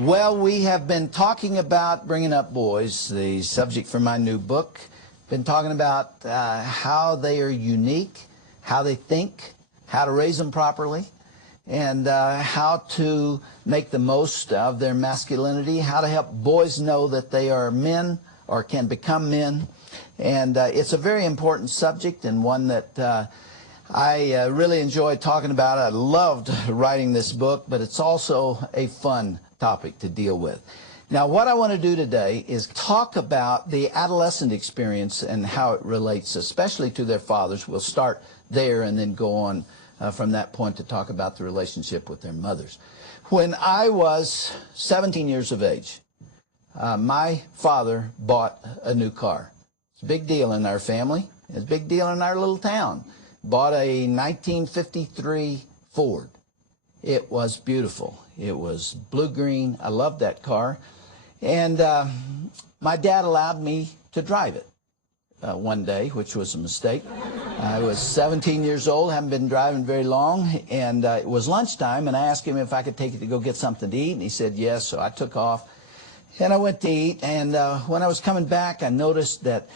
Well, we have been talking about bringing up boys, the subject for my new book. Been talking about how they are unique, how they think, how to raise them properly, and how to make the most of their masculinity, how to help boys know that they are men or can become men. And it's a very important subject and one that I really enjoyed talking about. I loved writing this book, but it's also a fun topic to deal with. Now, what I want to do today is talk about the adolescent experience and how it relates, especially to their fathers. We'll start there and then go on from that point to talk about the relationship with their mothers. When I was 17 years of age, my father bought a new car. It's a big deal in our family. It's a big deal in our little town. Bought a 1953 Ford. It was beautiful. It was blue-green. I loved that car. And my dad allowed me to drive it one day, which was a mistake. I was 17 years old, hadn't been driving very long, and it was lunchtime, and I asked him if I could take it to go get something to eat, and he said yes, so I took off. And I went to eat, and when I was coming back, I noticed that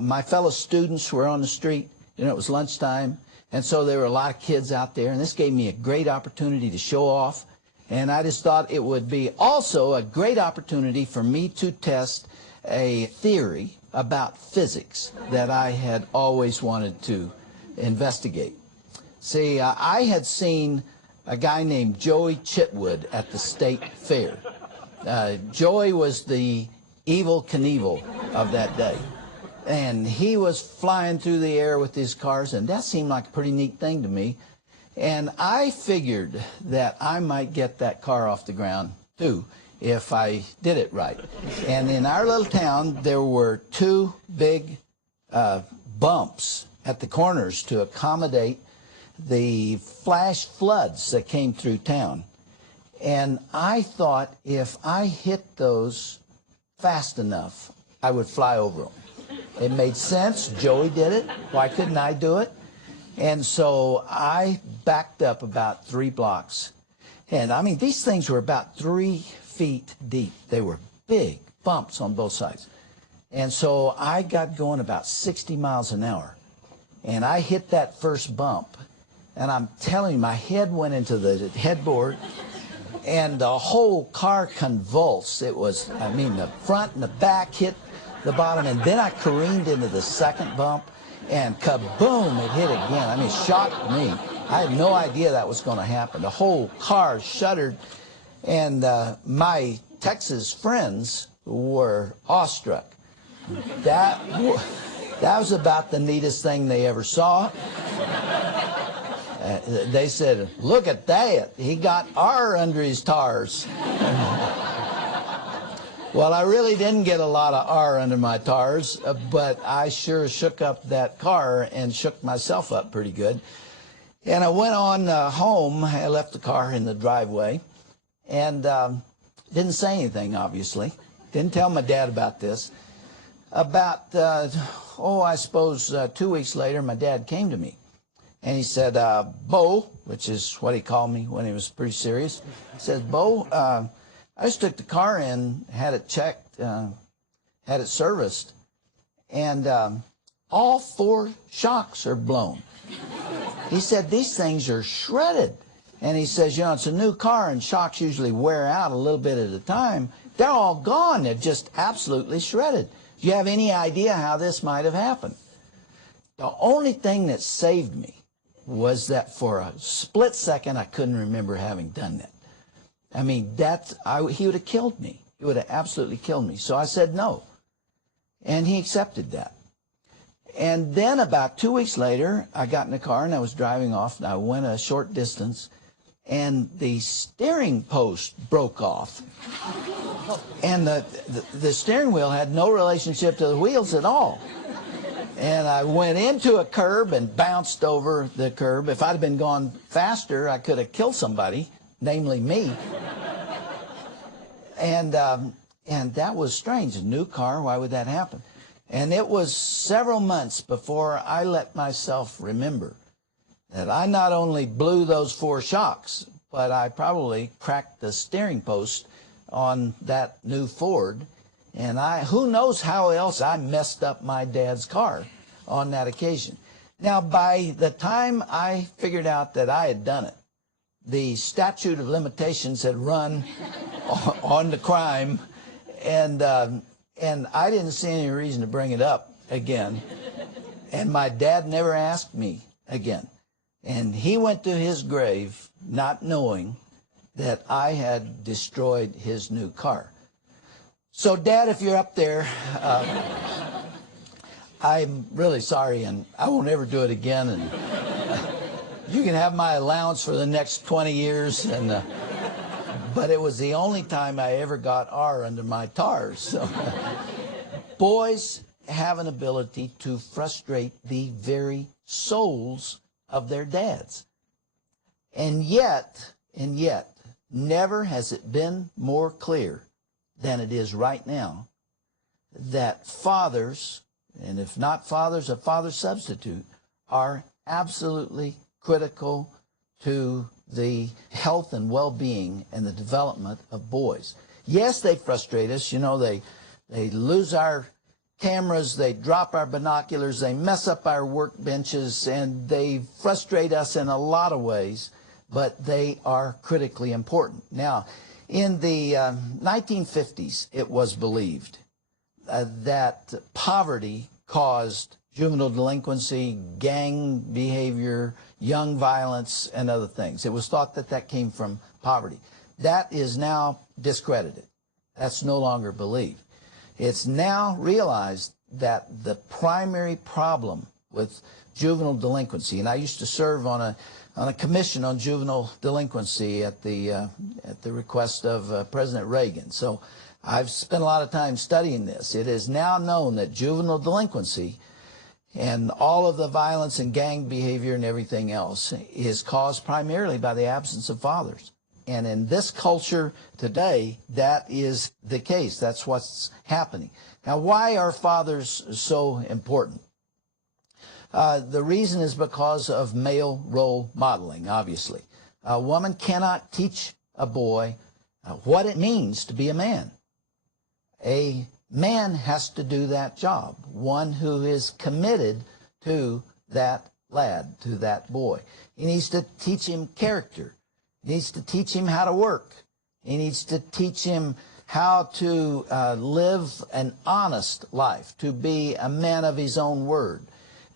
my fellow students were on the street. You know, it was lunchtime, and so there were a lot of kids out there, and this gave me a great opportunity to show off. And I just thought it would be also a great opportunity for me to test a theory about physics that I had always wanted to investigate. See, I had seen a guy named Joey Chitwood at the state fair. Joey was the Evel Knievel of that day. And he was flying through the air with his cars, and that seemed like a pretty neat thing to me. And I figured that I might get that car off the ground, too, if I did it right. And in our little town, there were two big bumps at the corners to accommodate the flash floods that came through town. And I thought if I hit those fast enough, I would fly over them. It made sense. Joey did it. Why couldn't I do it? And so I backed up about 3 blocks. And I mean, these things were about 3 feet deep. They were big bumps on both sides. And so I got going about 60 miles an hour. And I hit that first bump. And I'm telling you, my head went into the headboard. And the whole car convulsed. It was, I mean, the front and the back hit the bottom. And then I careened into the second bump. And kaboom, it hit again. I mean, it shocked me. I had no idea that was going to happen. The whole car shuddered, and my Texas friends were awestruck. That was about the neatest thing they ever saw. They said, "Look at that. He got R under his tires." Well, I really didn't get a lot of R under my tires, but I sure shook up that car and shook myself up pretty good. And I went on home. I left the car in the driveway and didn't say anything, obviously. Didn't tell my dad about this. About, I suppose 2 weeks later, my dad came to me. And he said, Bo, which is what he called me when he was pretty serious. He says, Bo, I just took the car in, had it checked, had it serviced, and all 4 shocks are blown. He said, these things are shredded. And he says, you know, it's a new car, and shocks usually wear out a little bit at a time. They're all gone. They're just absolutely shredded. Do you have any idea how this might have happened? The only thing that saved me was that for a split second, I couldn't remember having done that. I mean, he would have killed me. He would have absolutely killed me. So I said no. And he accepted that. And then about 2 weeks later, I got in the car and I was driving off. And I went a short distance, and the steering post broke off. And the steering wheel had no relationship to the wheels at all. And I went into a curb and bounced over the curb. If I'd have been gone faster, I could have killed somebody, namely me. And that was strange. A new car, why would that happen? And it was several months before I let myself remember that I not only blew those 4 shocks, but I probably cracked the steering post on that new Ford. And who knows how else I messed up my dad's car on that occasion. Now, by the time I figured out that I had done it, the statute of limitations had run on the crime, and I didn't see any reason to bring it up again. And my dad never asked me again. And he went to his grave not knowing that I had destroyed his new car. So, Dad, if you're up there, I'm really sorry, and I won't ever do it again. And you can have my allowance for the next 20 years. But it was the only time I ever got R under my tars. So. Boys have an ability to frustrate the very souls of their dads. And yet, never has it been more clear than it is right now that fathers, and if not fathers, a father substitute, are absolutely critical to the health and well-being and the development of boys. Yes, they frustrate us. You know, they lose our cameras, they drop our binoculars, they mess up our workbenches, and they frustrate us in a lot of ways, but they are critically important. Now, in the 1950s, it was believed that poverty caused juvenile delinquency, gang behavior, young violence, and other things. It was thought that that came from poverty. That is now discredited. That's no longer believed. It's now realized that the primary problem with juvenile delinquency, and I used to serve on a commission on juvenile delinquency at the request of President Reagan. So I've spent a lot of time studying this. It is now known that juvenile delinquency and all of the violence and gang behavior and everything else is caused primarily by the absence of fathers. And in this culture today, that is the case. That's what's happening. Now, why are fathers so important? The reason is because of male role modeling, obviously. A woman cannot teach a boy what it means to be a man. A man has to do that job, one who is committed to that lad, to that boy. He needs to teach him character. He needs to teach him how to work. He needs to teach him how to live an honest life, to be a man of his own word.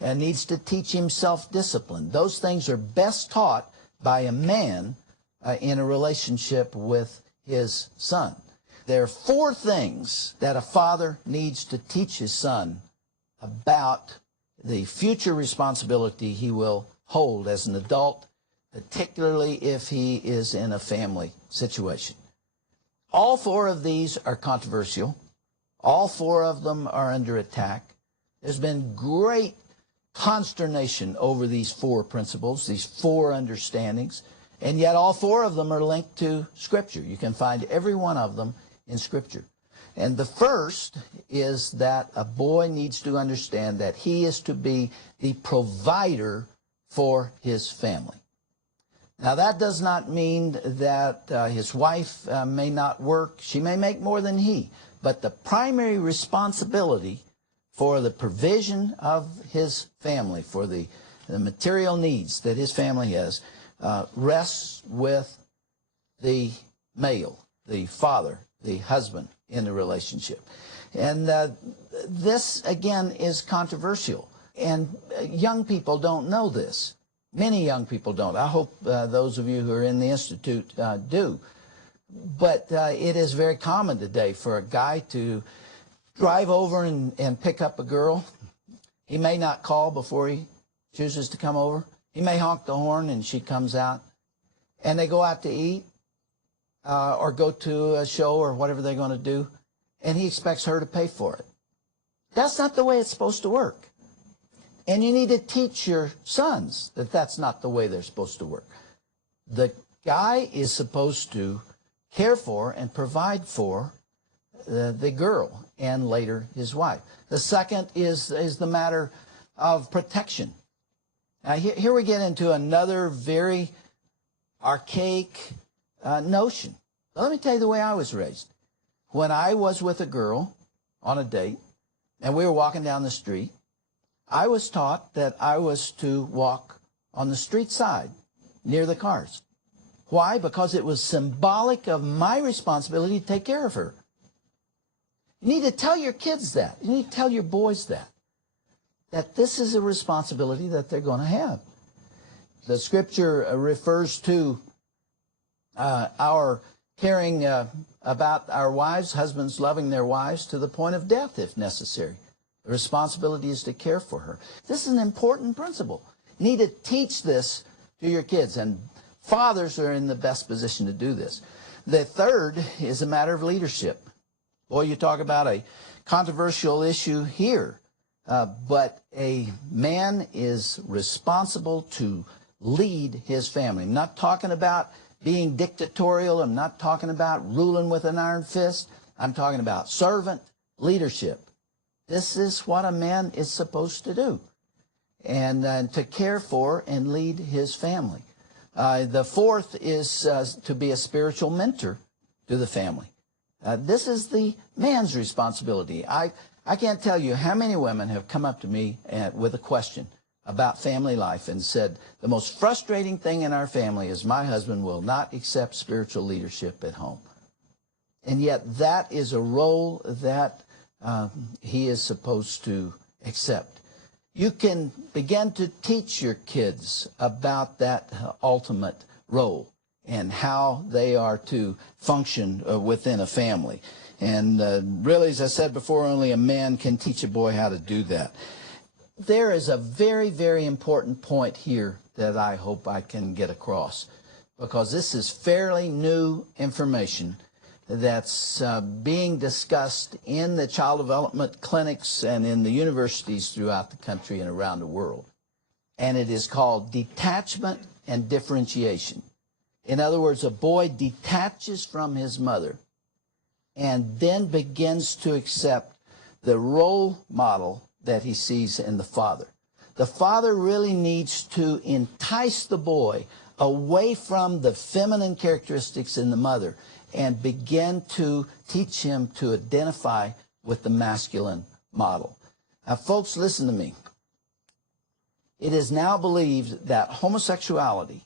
And needs to teach him self-discipline. Those things are best taught by a man in a relationship with his son. There are 4 things that a father needs to teach his son about the future responsibility he will hold as an adult, particularly if he is in a family situation. All 4 of these are controversial. All 4 of them are under attack. There's been great consternation over these 4 principles, these 4 understandings, and yet all 4 of them are linked to Scripture. You can find every one of them in Scripture. And the first is that a boy needs to understand that he is to be the provider for his family. Now, that does not mean that his wife may not work. She may make more than he. But the primary responsibility for the provision of his family, for the material needs that his family has, rests with the male, the father, the husband in the relationship. And this, again, is controversial. And young people don't know this. Many young people don't. I hope those of you who are in the Institute do. But it is very common today for a guy to drive over and pick up a girl. He may not call before he chooses to come over. He may honk the horn and she comes out. And they go out to eat or go to a show or whatever they're going to do. And he expects her to pay for it. That's not the way it's supposed to work. And you need to teach your sons that that's not the way they're supposed to work. The guy is supposed to care for and provide for the girl and later his wife. The second is the matter of protection. Now here we get into another very archaic notion. But let me tell you the way I was raised. When I was with a girl on a date, and we were walking down the street, I was taught that I was to walk on the street side, near the cars. Why? Because it was symbolic of my responsibility to take care of her. You need to tell your kids that. You need to tell your boys that this is a responsibility that they're going to have. The scripture refers to our caring about our wives, husbands loving their wives to the point of death if necessary. The responsibility is to care for her. This is an important principle. You need to teach this to your kids, and fathers are in the best position to do this. The third is a matter of leadership. Boy, you talk about a controversial issue here, but a man is responsible to lead his family. I'm not talking about being dictatorial. I'm not talking about ruling with an iron fist. I'm talking about servant leadership. This is what a man is supposed to do, and to care for and lead his family. The fourth is to be a spiritual mentor to the family. This is the man's responsibility. I can't tell you how many women have come up to me with a question about family life and said, the most frustrating thing in our family is my husband will not accept spiritual leadership at home. And yet that is a role that he is supposed to accept. You can begin to teach your kids about that ultimate role and how they are to function within a family. And really, as I said before, only a man can teach a boy how to do that. There is a very, very important point here that I hope I can get across, because this is fairly new information that's being discussed in the child development clinics and in the universities throughout the country and around the world. And it is called detachment and differentiation. In other words, a boy detaches from his mother and then begins to accept the role model that he sees in the father. The father really needs to entice the boy away from the feminine characteristics in the mother and begin to teach him to identify with the masculine model. Now, folks, listen to me. It is now believed that homosexuality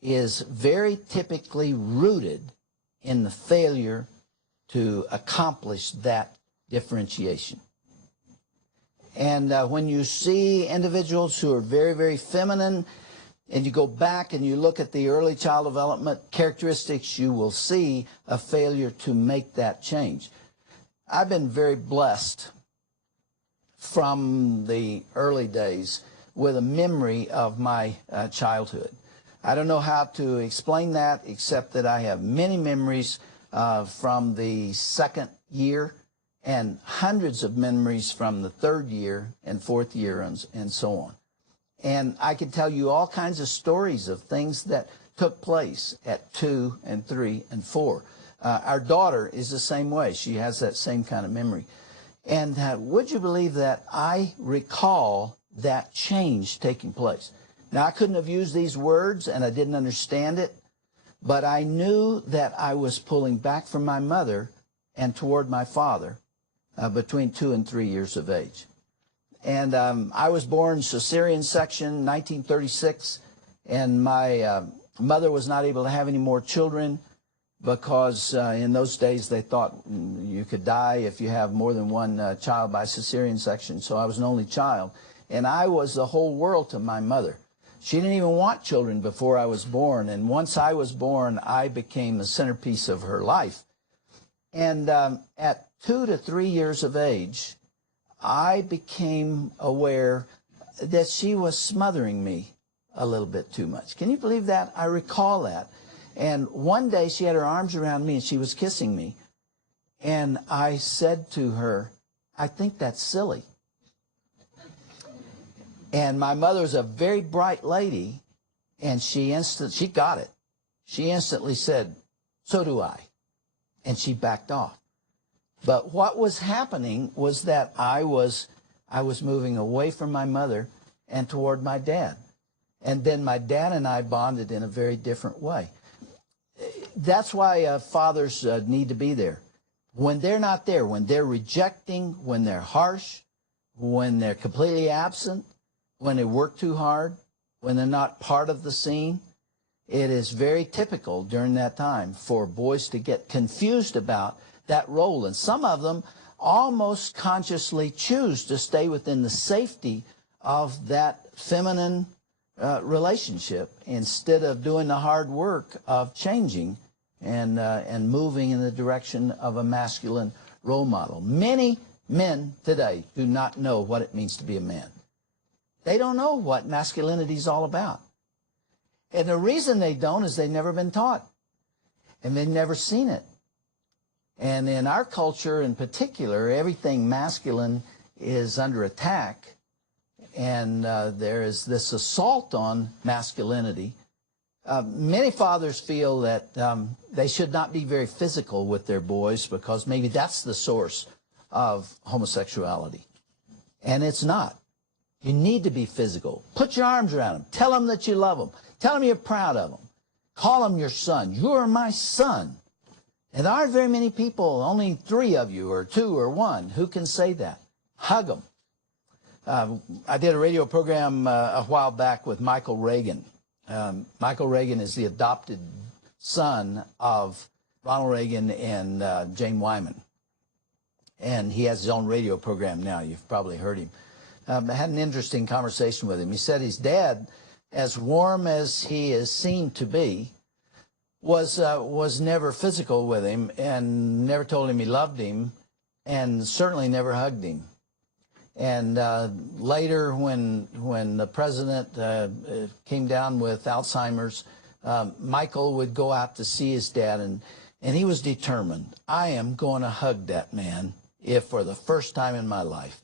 is very typically rooted in the failure to accomplish that differentiation. And when you see individuals who are very, very feminine, and you go back and you look at the early child development characteristics, you will see a failure to make that change. I've been very blessed from the early days with a memory of my childhood. I don't know how to explain that, except that I have many memories from the second year and hundreds of memories from the third year and fourth year and so on. And I can tell you all kinds of stories of things that took place at 2 and 3 and 4. Our daughter is the same way. She has that same kind of memory. And would you believe that I recall that change taking place? Now, I couldn't have used these words, and I didn't understand it, but I knew that I was pulling back from my mother and toward my father between 2 and 3 years of age. And I was born cesarean section, 1936, and my mother was not able to have any more children because in those days they thought you could die if you have more than one child by cesarean section. So I was an only child, and I was the whole world to my mother. She didn't even want children before I was born, and once I was born, I became the centerpiece of her life. And at 2 to 3 years of age, I became aware that she was smothering me a little bit too much. Can you believe that? I recall that. And one day she had her arms around me and she was kissing me. And I said to her, "I think that's silly." And my mother was a very bright lady, and she got it. She instantly said, "So do I." And she backed off. But what was happening was that I was moving away from my mother and toward my dad. And then my dad and I bonded in a very different way. That's why fathers need to be there. When they're not there, when they're rejecting, when they're harsh, when they're completely absent, when they work too hard, when they're not part of the scene, it is very typical during that time for boys to get confused about that role. And some of them almost consciously choose to stay within the safety of that feminine relationship instead of doing the hard work of changing and moving in the direction of a masculine role model. Many men today do not know what it means to be a man. They don't know what masculinity is all about. And the reason they don't is they've never been taught, and they've never seen it. And in our culture in particular, everything masculine is under attack, and there is this assault on masculinity. Many fathers feel that they should not be very physical with their boys because maybe that's the source of homosexuality. And it's not. You need to be physical. Put your arms around them. Tell them that you love them. Tell them you're proud of them. Call them your son. You're my son. And there aren't very many people, only 3 of you or 2 or 1, who can say that. Hug them. I did a radio program a while back with Michael Reagan. Michael Reagan is the adopted son of Ronald Reagan and Jane Wyman. And he has his own radio program now. You've probably heard him. I had an interesting conversation with him. He said his dad, as warm as he is seen to be, was never physical with him and never told him he loved him and certainly never hugged him. And later when the president came down with Alzheimer's, Michael would go out to see his dad, and he was determined, I am going to hug that man if for the first time in my life.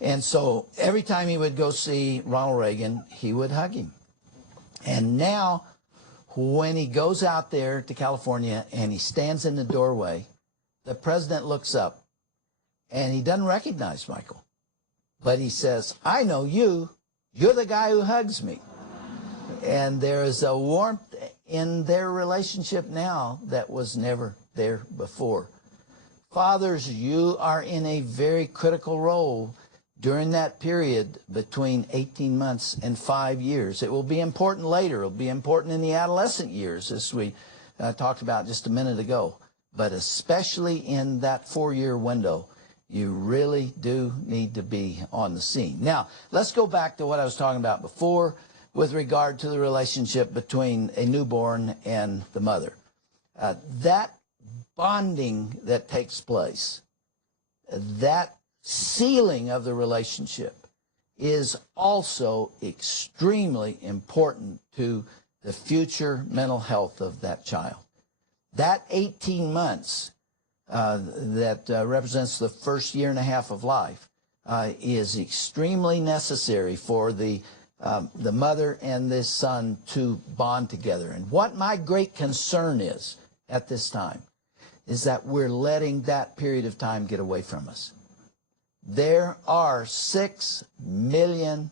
And so every time he would go see Ronald Reagan, he would hug him. And now when he goes out there to California and he stands in the doorway, the president looks up and he doesn't recognize Michael. But he says, I know you. You're the guy who hugs me. And there is a warmth in their relationship now that was never there before. Fathers, you are in a very critical role during that period between 18 months and 5 years. It will be important later. It will be important in the adolescent years, as we talked about just a minute ago. But especially in that 4-year window, you really do need to be on the scene. Now, let's go back to what I was talking about before with regard to the relationship between a newborn and the mother. That bonding that takes place, that sealing of the relationship is also extremely important to the future mental health of that child. That 18 months that represents the first 1.5 years of life is extremely necessary for the mother and the son to bond together. And what my great concern is at this time is that we're letting that period of time get away from us. There are 6 million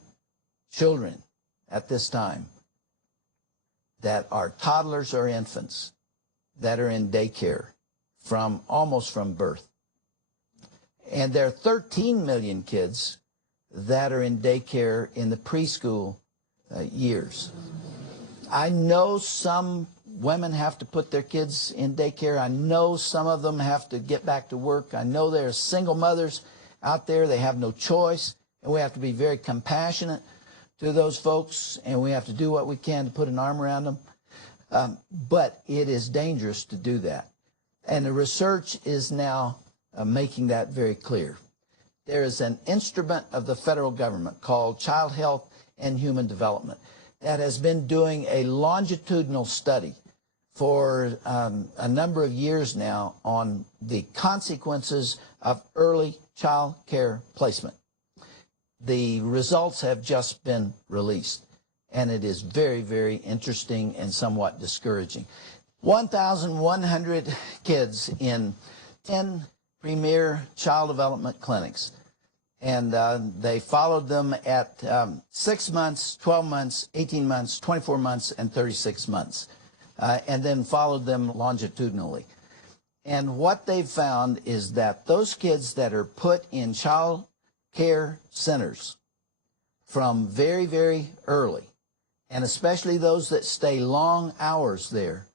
children at this time that are toddlers or infants that are in daycare almost from birth. And there are 13 million kids that are in daycare in the preschool years. I know some women have to put their kids in daycare. I know some of them have to get back to work. I know there are single mothers out there. They have no choice, and we have to be very compassionate to those folks, and we have to do what we can to put an arm around them. But it is dangerous to do that. And the research is now making that very clear. There is an instrument of the federal government called Child Health and Human Development that has been doing a longitudinal study for a number of years now on the consequences of early child care placement. The results have just been released, and it is very, very interesting and somewhat discouraging. 1,100 kids in 10 premier child development clinics And they followed them at 6 months, 12 months, 18 months, 24 months, and 36 months, and then followed them longitudinally. And what they've found is that those kids that are put in child care centers from very, very early, and especially those that stay long hours there,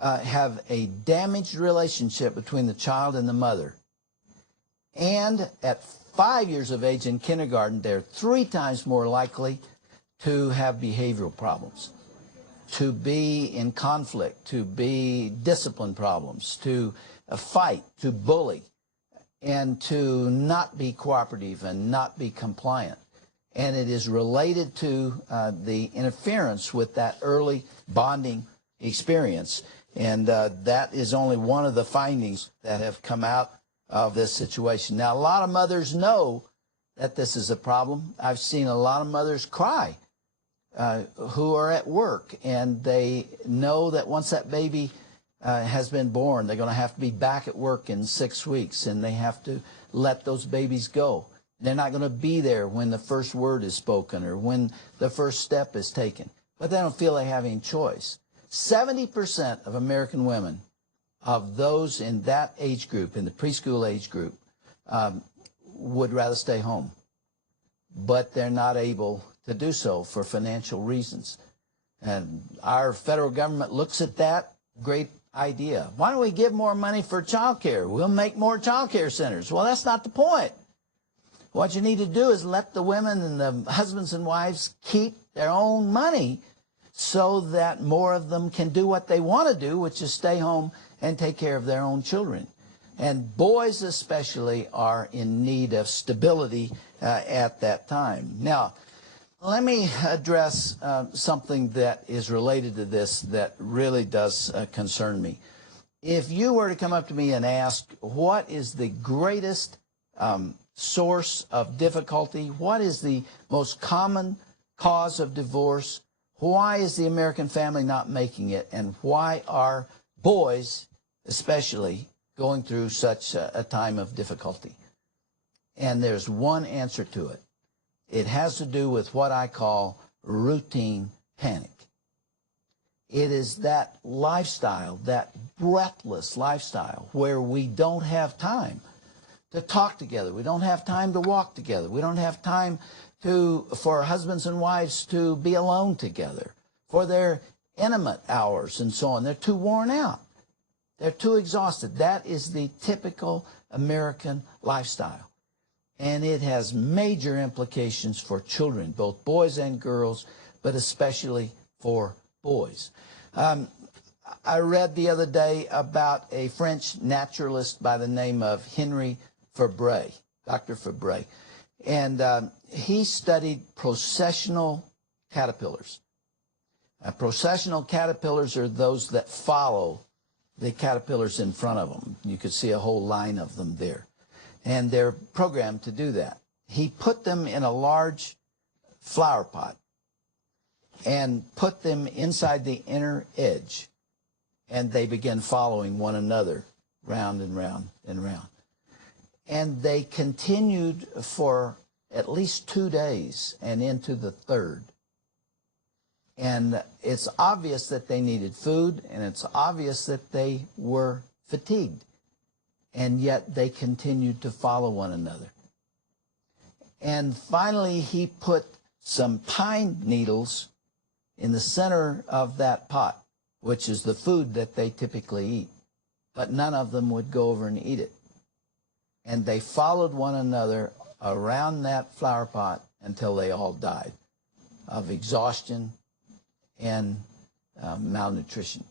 have a damaged relationship between the child and the mother. And at 5 years of age in kindergarten, they're 3 times more likely to have behavioral problems, to be in conflict, to be discipline problems, to fight, to bully, and to not be cooperative and not be compliant. And it is related to the interference with that early bonding experience. And that is only one of the findings that have come out of this situation. Now, a lot of mothers know that this is a problem. I've seen a lot of mothers cry who are at work, and they know that once that baby has been born, they're going to have to be back at work in 6 weeks, and they have to let those babies go. They're not going to be there when the first word is spoken or when the first step is taken. But they don't feel they have any choice. 70% of American women, of those in that age group, in the preschool age group, would rather stay home. But they're not able to do so for financial reasons. And our federal government looks at that. Great idea. Why don't we give more money for child care? We'll make more child care centers. Well, that's not the point. What you need to do is let the women and the husbands and wives keep their own money so that more of them can do what they want to do, which is stay home and take care of their own children. And boys especially are in need of stability at that time. Now, let me address something that is related to this that really does concern me. If you were to come up to me and ask, what is the greatest source of difficulty? What is the most common cause of divorce? Why is the American family not making it? And why are boys, especially, going through such a time of difficulty? And there's one answer to it. It has to do with what I call routine panic. It is that lifestyle, that breathless lifestyle, where we don't have time to talk together. We don't have time to walk together. We don't have time for husbands and wives to be alone together, for their intimate hours and so on. They're too worn out. They're too exhausted. That is the typical American lifestyle. And it has major implications for children, both boys and girls, but especially for boys. I read the other day about a French naturalist by the name of Henry Fabre, Dr. Fabre. And he studied processional caterpillars. Processional caterpillars are those that follow the caterpillars in front of them. You could see a whole line of them there. And they're programmed to do that. He put them in a large flower pot and put them inside the inner edge. And they began following one another round and round and round. And they continued for at least 2 days and into the third. And it's obvious that they needed food, and it's obvious that they were fatigued. And yet they continued to follow one another. And finally, he put some pine needles in the center of that pot, which is the food that they typically eat. But none of them would go over and eat it. And they followed one another around that flower pot until they all died of exhaustion and malnutrition.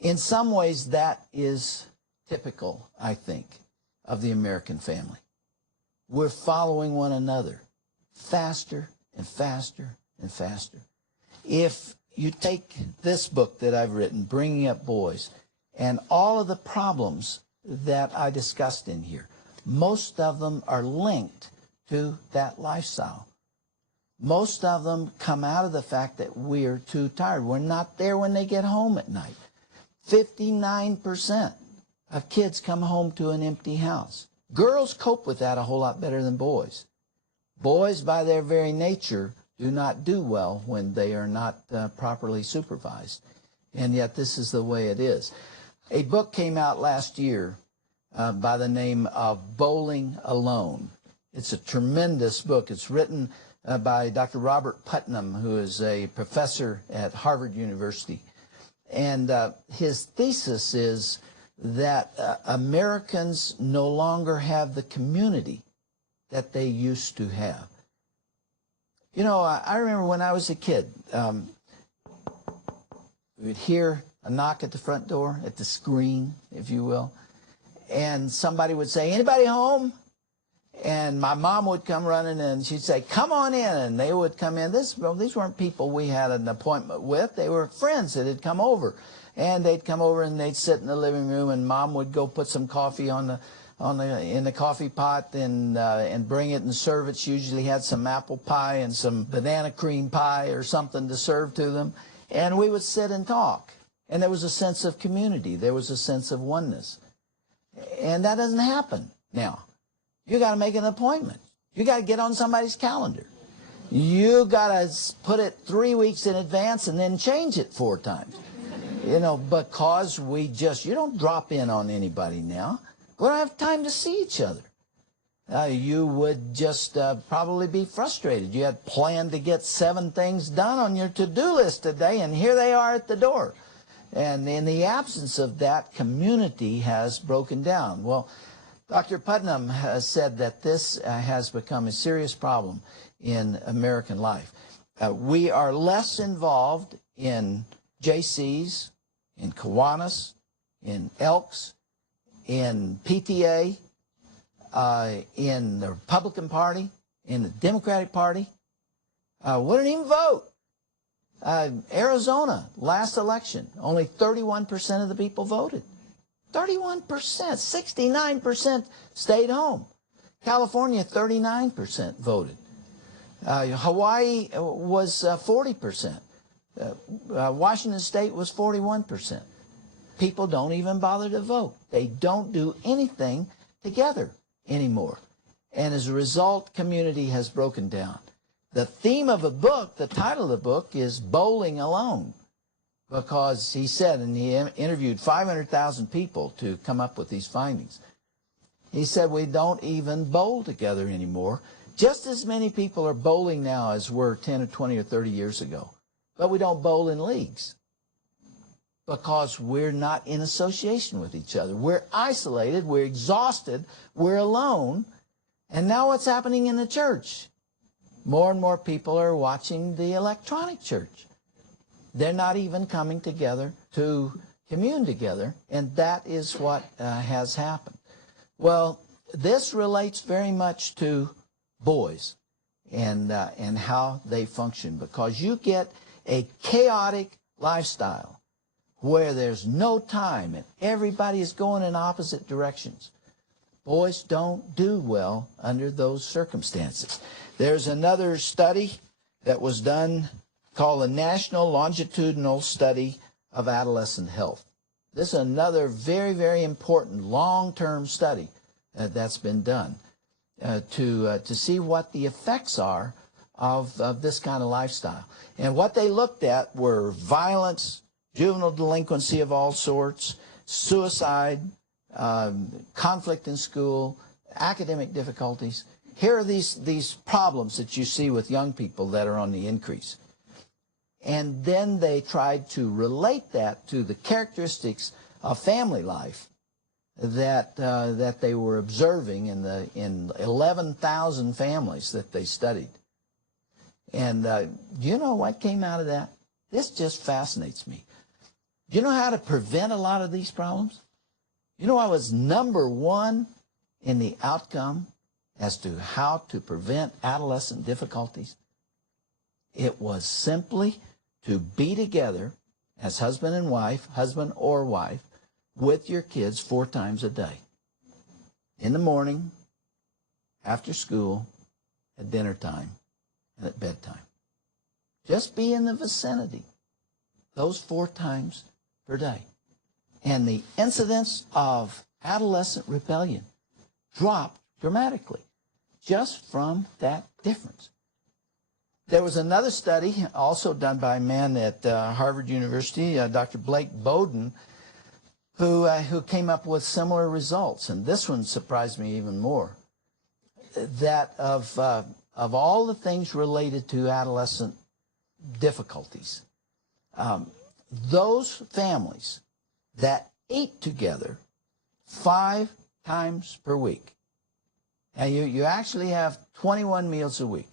In some ways, that is typical, I think, of the American family. We're following one another faster and faster and faster. If you take this book that I've written, Bringing Up Boys, and all of the problems that I discussed in here, most of them are linked to that lifestyle. Most of them come out of the fact that we're too tired. We're not there when they get home at night. 59% of kids come home to an empty house. Girls cope with that a whole lot better than boys. Boys, by their very nature, do not do well when they are not properly supervised. And yet this is the way it is. A book came out last year by the name of Bowling Alone. It's a tremendous book. It's written by Dr. Robert Putnam, who is a professor at Harvard University. And his thesis is that Americans no longer have the community that they used to have. You know, I remember when I was a kid, we would hear a knock at the front door, at the screen, if you will, and somebody would say, "Anybody home?" And my mom would come running and she'd say, "Come on in," and they would come in. These weren't people we had an appointment with. They were friends that had come over. And they'd come over and they'd sit in the living room, and Mom would go put some coffee in the coffee pot and bring it and serve it. She usually had some apple pie and some banana cream pie or something to serve to them. And we would sit and talk. And there was a sense of community. There was a sense of oneness. And that doesn't happen now. You got to make an appointment. You got to get on somebody's calendar. You got to put it 3 weeks in advance and then change it 4 times. You know, because you don't drop in on anybody now. We don't have time to see each other. You would just probably be frustrated. You had planned to get 7 things done on your to-do list today, and here they are at the door. And in the absence of that, community has broken down. Well, Dr. Putnam has said that this has become a serious problem in American life. We are less involved in JCs, in Kiwanis, in Elks, in PTA, in the Republican Party, in the Democratic Party. Wouldn't even vote. Arizona, last election, only 31% of the people voted. 31%, 69% stayed home. California, 39% voted. Hawaii was 40%. Washington State was 41%. People don't even bother to vote. They don't do anything together anymore. And as a result, community has broken down. The theme of the book, the title of the book, is Bowling Alone, because he said, and he interviewed 500,000 people to come up with these findings. He said, we don't even bowl together anymore. Just as many people are bowling now as were 10 or 20 or 30 years ago. But we don't bowl in leagues because we're not in association with each other. We're isolated, we're exhausted, we're alone. And now what's happening in the church? More and more people are watching the electronic church. They're not even coming together to commune together, and that is what has happened. Well, this relates very much to boys and how they function, because you get a chaotic lifestyle where there's no time and everybody is going in opposite directions. Boys don't do well under those circumstances. There's another study that was done called the National Longitudinal Study of Adolescent Health. This is another very, very important long-term study that's been done to see what the effects are of this kind of lifestyle. And what they looked at were violence, juvenile delinquency of all sorts, suicide, conflict in school, academic difficulties. Here are these problems that you see with young people that are on the increase. And then they tried to relate that to the characteristics of family life that they were observing in 11,000 families that they studied. And do you know what came out of that? This just fascinates me. Do you know how to prevent a lot of these problems? You know what was number one in the outcome as to how to prevent adolescent difficulties? It was simply to be together as husband and wife, husband or wife, with your kids 4 times a day. In the morning, after school, at dinner time, and at bedtime. Just be in the vicinity those 4 times per day. And the incidence of adolescent rebellion dropped dramatically just from that difference. There was another study also done by a man at Harvard University, Dr. Blake Bowden, who came up with similar results. And this one surprised me even more, that of all the things related to adolescent difficulties, those families that ate together 5 times per week, and you actually have 21 meals a week,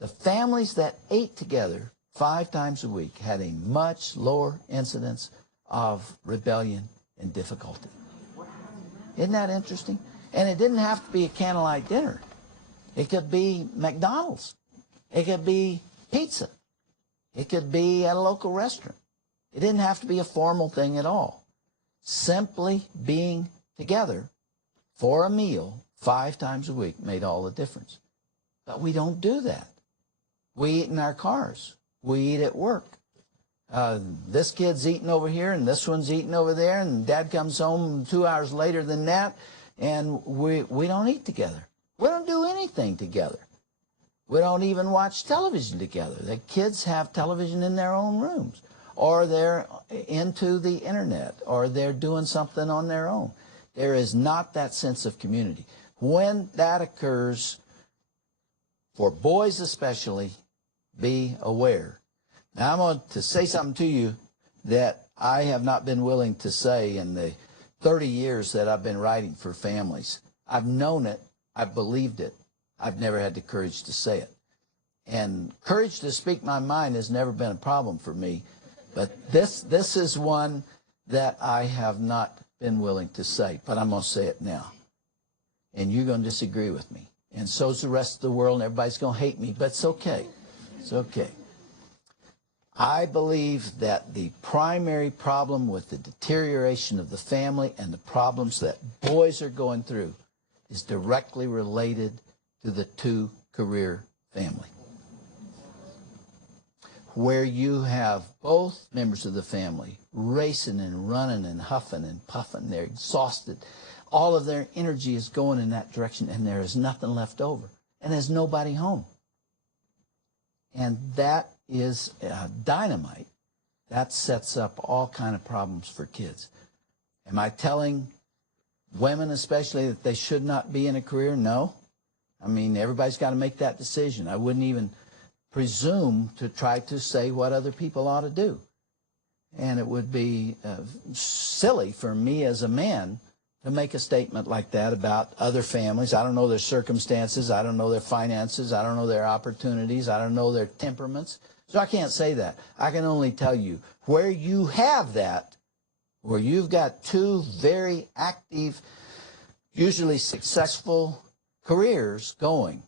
the families that ate together 5 times a week had a much lower incidence of rebellion and difficulty. Isn't that interesting? And it didn't have to be a candlelight dinner. It could be McDonald's. It could be pizza. It could be at a local restaurant. It didn't have to be a formal thing at all. Simply being together for a meal 5 times a week made all the difference. But we don't do that. We eat in our cars. We eat at work. This kid's eating over here, and this one's eating over there, and Dad comes home 2 hours later than that, and we don't eat together. We don't do anything together. We don't even watch television together. The kids have television in their own rooms, or they're into the internet, or they're doing something on their own. There is not that sense of community. When that occurs, for boys especially, be aware. Now I'm going to say something to you that I have not been willing to say in the 30 years that I've been writing for families. I've known it. I've believed it. I've never had the courage to say it. And courage to speak my mind has never been a problem for me. But this is one that I have not been willing to say. But I'm going to say it now. And you're going to disagree with me. And so's the rest of the world, and everybody's going to hate me. But it's okay. It's okay. I believe that the primary problem with the deterioration of the family and the problems that boys are going through is directly related to the two-career family, where you have both members of the family racing and running and huffing and puffing. They're exhausted. All of their energy is going in that direction, and there is nothing left over, and there's nobody home. And that is dynamite. That sets up all kind of problems for kids. Am I telling women especially that they should not be in a career? No. I mean, everybody's got to make that decision. I wouldn't even presume to try to say what other people ought to do. And it would be silly for me as a man to make a statement like that about other families. I don't know their circumstances. I don't know their finances. I don't know their opportunities. I don't know their temperaments. So I can't say that. I can only tell you where you have that, where you've got two very active, usually successful careers going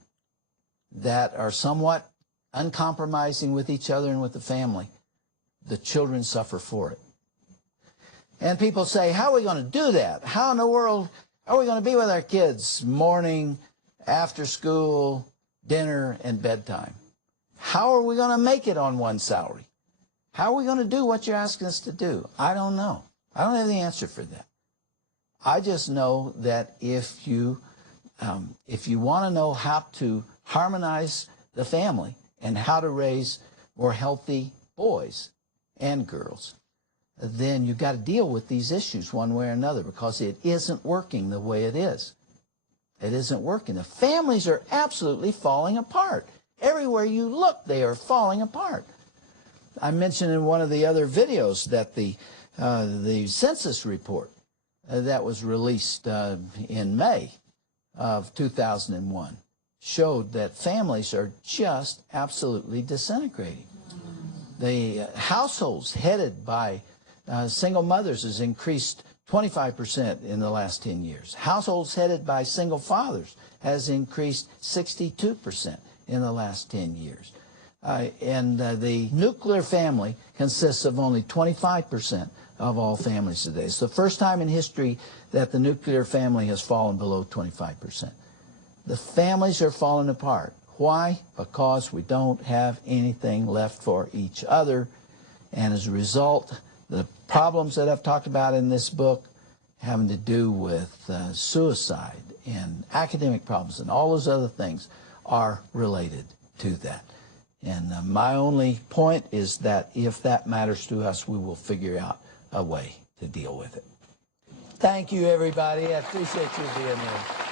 that are somewhat uncompromising with each other and with the family, the children suffer for it. And people say, how are we going to do that? How in the world are we going to be with our kids morning, after school, dinner, and bedtime? How are we going to make it on one salary? How are we going to do what you're asking us to do? I don't know. I don't have the answer for that. I just know that if you want to know how to harmonize the family and how to raise more healthy boys and girls, then you've got to deal with these issues one way or another, because it isn't working the way it is. It isn't working. The families are absolutely falling apart. Everywhere you look, they are falling apart. I mentioned in one of the other videos that the census report that was released in May of 2001 showed that families are just absolutely disintegrating. The households headed by single mothers has increased 25% in the last 10 years. Households headed by single fathers has increased 62% in the last 10 years. And the nuclear family consists of only 25% of all families today. It's the first time in history that the nuclear family has fallen below 25%. The families are falling apart. Why? Because we don't have anything left for each other. And as a result, the problems that I've talked about in this book having to do with suicide and academic problems and all those other things are related to that. And my only point is that if that matters to us, we will figure out a way to deal with it. Thank you, everybody. I appreciate you being here.